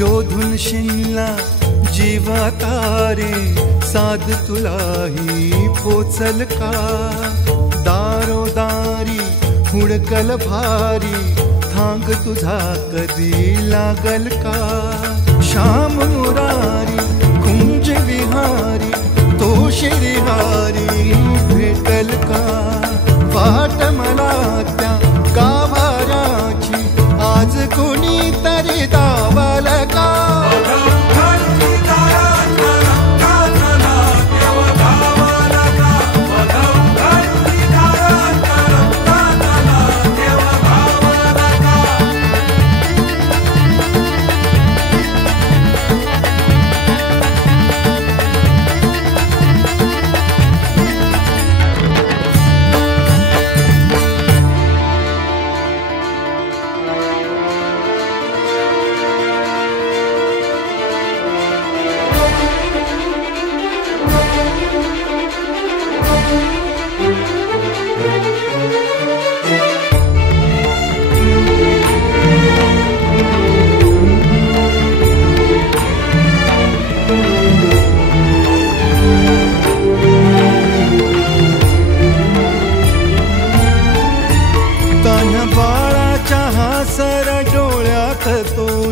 शोधून शिनला जीवा तारे साध तुलाही पोचल का दारोदारी हुडकल भारी थांग तुझा कधी लागल का श्याम मुरारी कुंज विहारी तो शिरिहारी भेटल का वाट मला त्या गाभाऱ्याची आज कोणी तरी दावल का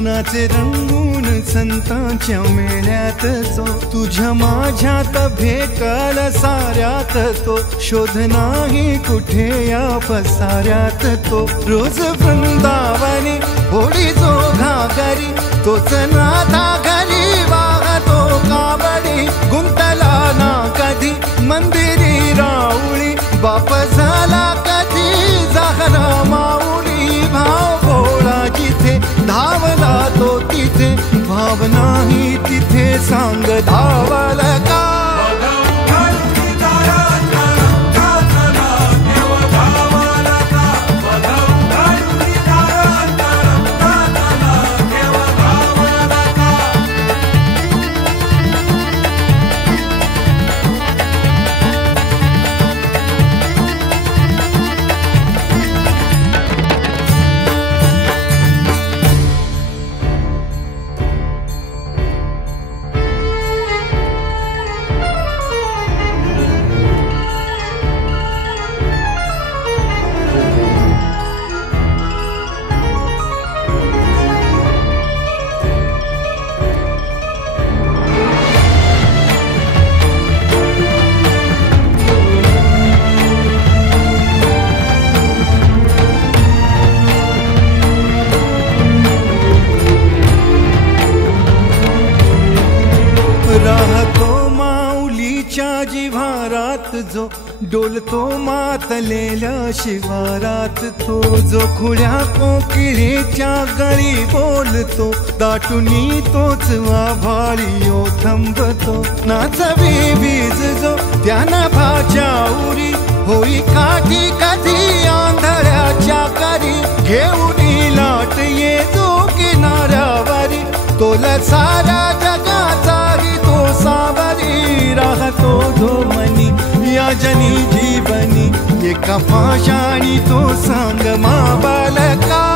नाचे रंगून संतांच्या मेळ्यात जो तुझ्या माझ्यात भेटल साऱ्यात तो शोध नाही कुठे या पसाऱ्यात तो रोज वृंदावनी होडी जो घागरी तोच नाथा घरी वाहतो कावडी गुंतला ना कधी मंदिरी राऊळी बाप झाला कधी जाहरा माऊली भाव भोळा जिथे धावला तो तिथे भाव नाही तिथे सांग धावल का राहतो माऊलीच्या जिव्हारात जो डोलतो मातलेल्या शिवारात तो जो खुल्या कोकिळेच्या गळी बोलतो दाटुनी तोच आभाळी थांबतो नाचवी वीज जो त्यानं भाच्या उरी होई काठी कधी आंधळ्याच्या करी घेऊन लाट ये जो किनाऱ्यावरी तोल सारा जगाचाही तो सावरी राहतो धोमनी या जनी जीवनी एका पाशाणी तो सांग मा बालका